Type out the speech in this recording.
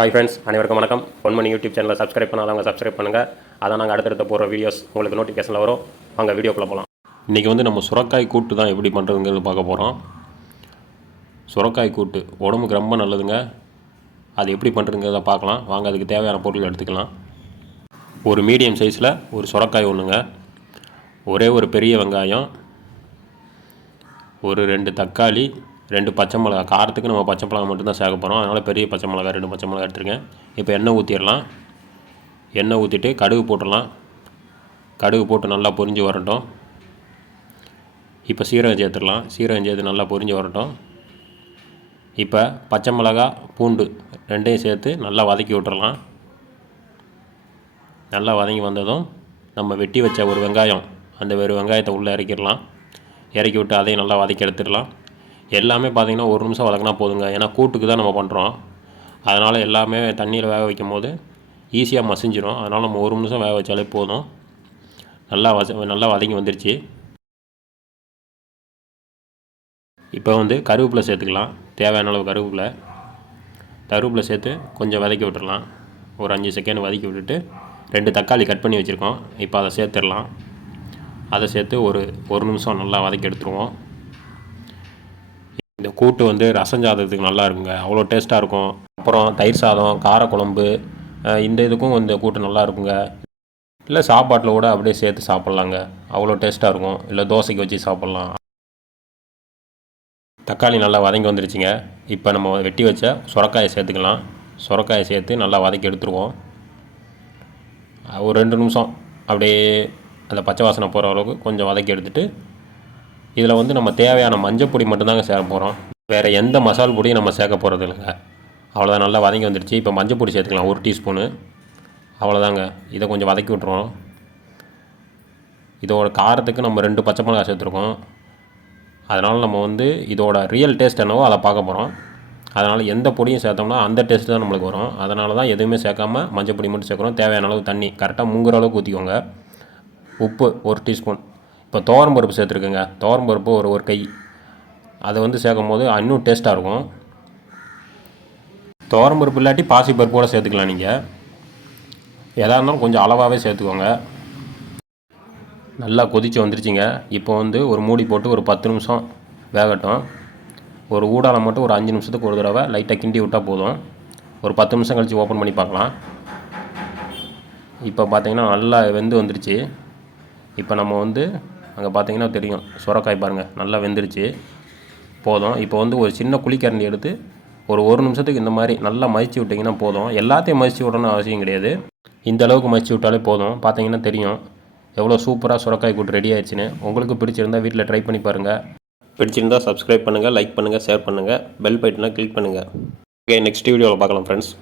Hi friends அனைவருக்கும் வணக்கம். Ponmani YouTube சேனலை சப்ஸ்கிரைப் பண்ணாதவங்க சப்ஸ்கிரைப் பண்ணுங்கள் அதான் நாங்கள் அடுத்தடுத்த போகிற வீடியோஸ் உங்களுக்கு நோட்டிஃபிகேஷனில் வரும். வாங்க வீடியோக்குள்ளே போகலாம் இன்றைக்கி வந்து நம்ம சுரக்காய் கூட்டு தான் எப்படி பண்ணுறதுங்கிறது பார்க்க போகிறோம் சுரக்காய் கூட்டு உடம்புக்கு ரொம்ப நல்லதுங்க. அது எப்படி பண்ணுறதுங்கிறத பார்க்கலாம். வாங்க அதுக்கு தேவையான பொருட்கள் எடுத்துக்கலாம். ஒரு மீடியம் சைஸில் ஒரு சுரக்காய் ஒன்றுங்க ஒரே ஒரு பெரிய வெங்காயம். ஒரு ரெண்டு தக்காளி. ரெண்டு பச்சை மிளகா காரத்துக்கு நம்ம பச்சை மிளகா மட்டும்தான் சேர்க்க போகிறோம் அதனால் பெரிய பச்சை மிளகா ரெண்டு பச்சை மிளகா எடுத்துருக்கேன். இப்போ எண்ணெய் ஊற்றிடலாம் எண்ணெய் ஊற்றிட்டு கடுகு போட்டுடலாம். கடுகு போட்டு நல்லா பொரிஞ்சு வரட்டும். இப்போ சீரகம் சேர்த்துடலாம். சீரகம் சேர்த்து நல்லா பொரிஞ்சு வரட்டும். இப்போ பச்சை மிளகா பூண்டு ரெண்டையும் சேர்த்து நல்லா வதக்கி விட்டுறலாம் நல்லா வதங்கி வந்ததும் நம்ம வெட்டி வச்ச ஒரு வெங்காயம் அந்த வெறும் வெங்காயத்தை உள்ளே இறக்கிடலாம். இறக்கி விட்டு அதையும் நல்லா வதக்கி எடுத்துடலாம். எல்லாமே பார்த்திங்கன்னா ஒரு நிமிஷம் வதக்கினா போதுங்க. ஏன்னா கூட்டுக்கு தான் நம்ம பண்ணுறோம் அதனால் எல்லாமே தண்ணியில் வேக வைக்கும் போது ஈஸியாக மசிஞ்சிடும் அதனால் நம்ம ஒரு நிமிஷம் வேக வச்சாலே போதும். நல்லா வச நல்லா வதங்கி வந்துருச்சு. இப்போ வந்து கருவேப்பிலை சேர்த்துக்கலாம். தேவையான அளவு கருவேப்பிலை. கருவேப்பிலை சேர்த்து கொஞ்சம் வதக்கி விட்டுடலாம் ஒரு அஞ்சு செகண்ட் வதக்கி விட்டுட்டு ரெண்டு தக்காளி கட் பண்ணி வச்சுருக்கோம். இப்போ அதை சேர்த்துடலாம். அதை சேர்த்து ஒரு ஒரு நிமிஷம் நல்லா வதக்கி எடுத்துருவோம். இந்த கூட்டு வந்து ரசம் சாதத்துக்கு நல்லா இருக்குங்க. அவ்வளோ டேஸ்ட்டாக இருக்கும். அப்புறம் தயிர் சாதம் காரக்குழம்பு இந்த இதுக்கும் இந்த கூட்டு நல்லா இருக்குங்க. இல்லை சாப்பாட்டில் கூட அப்படியே சேர்த்து சாப்பிட்லாங்க. அவ்வளோ டேஸ்ட்டாக இருக்கும். இல்லை தோசைக்கு வச்சு சாப்பிட்லாம். தக்காளி நல்லா வதங்கி வந்துருச்சுங்க. இப்போ நம்ம வெட்டி வச்ச சுரக்காயை சேர்த்துக்கலாம். சுரக்காயை சேர்த்து நல்லா வதக்கி எடுத்துருவோம். ஒரு ரெண்டு நிமிஷம் அப்படியே அந்த பச்சை வாசனை போகிற அளவுக்கு கொஞ்சம் வதக்கி எடுத்துகிட்டு இதில் வந்து நம்ம தேவையான மஞ்சள் பொடி மட்டும்தாங்க சேர்க்க போகிறோம். வேறு எந்த மசால் பொடியும் நம்ம சேர்க்க போகிறது இல்லைங்க. அவ்வளோதான் நல்லா வதங்கி வந்துடுச்சு. இப்போ மஞ்சள் பொடி சேர்த்துக்கலாம் ஒரு டீஸ்பூனு. அவ்வளோதாங்க. இதை கொஞ்சம் வதக்கி விட்ருவோம் இதோட காரத்துக்கு நம்ம ரெண்டு பச்சை மிளகா சேர்த்துருக்கோம். அதனால் நம்ம வந்து இதோட ரியல் டேஸ்ட் என்னவோ அதை பார்க்க போகிறோம். அதனால் எந்த பொடியும் சேர்த்தோம்னா அந்த டேஸ்ட் தான் நம்மளுக்கு வரும். அதனால தான் எதுவுமே சேர்க்காம மஞ்சள் பொடி மட்டும் சேர்க்குறோம். தேவையான அளவு தண்ணி கரெக்டாக மூங்குற அளவுக்கு ஊற்றிக்கோங்க. உப்பு ஒரு டீஸ்பூன். இப்போ துவரம் பருப்பு சேர்த்துருக்குங்க. துவரம் பருப்பு ஒரு ஒரு கை. அதை வந்து சேர்க்கும் போது இன்னும் டேஸ்ட்டாக இருக்கும். துவரம் பருப்பு இல்லாட்டி பாசி கூட சேர்த்துக்கலாம் நீங்கள் எதாக இருந்தாலும் கொஞ்சம் அளவாகவே சேர்த்துக்கோங்க. நல்லா கொதிச்சு வந்துருச்சுங்க. இப்போ வந்து ஒரு மூடி போட்டு ஒரு பத்து நிமிஷம் வேகட்டும். ஒரு ஊடால மட்டும் ஒரு அஞ்சு நிமிஷத்துக்கு ஒரு தடவை லைட்டாக கிண்டி விட்டால் போதும். ஒரு பத்து நிமிஷம் கழித்து ஓப்பன் பண்ணி பார்க்கலாம். இப்போ பார்த்திங்கன்னா நல்லா வெந்து வந்துருச்சு. இப்போ நம்ம வந்து அங்கே பார்த்தீங்கன்னா தெரியும். சுரக்காய் பாருங்கள் நல்லா வெந்துருச்சு. போதும். இப்போ வந்து ஒரு சின்ன குழிக்கரண்டி எடுத்து ஒரு ஒரு நிமிஷத்துக்கு இந்த மாதிரி நல்லா மதிச்சு விட்டிங்கன்னா போதும். எல்லாத்தையும் மதிச்சு விடணும்னு அவசியம் கிடையாது. இந்த அளவுக்கு மதிச்சு விட்டாலே போதும். பார்த்தீங்கன்னா தெரியும். எவ்வளோ சூப்பராக சுரக்காய் கூட்டு ரெடி ஆயிடுச்சுன்னு. உங்களுக்கு பிடிச்சிருந்தா வீட்டில் ட்ரை பண்ணி பாருங்கள் பிடிச்சிருந்தா சப்ஸ்கிரைப் பண்ணுங்கள் லைக் பண்ணுங்கள் ஷேர் பண்ணுங்கள் பெல் பட்டனை கிளிக் பண்ணுங்கள் ஓகே நெக்ஸ்ட் வீடியோவில் பார்க்கலாம் ஃப்ரெண்ட்ஸ்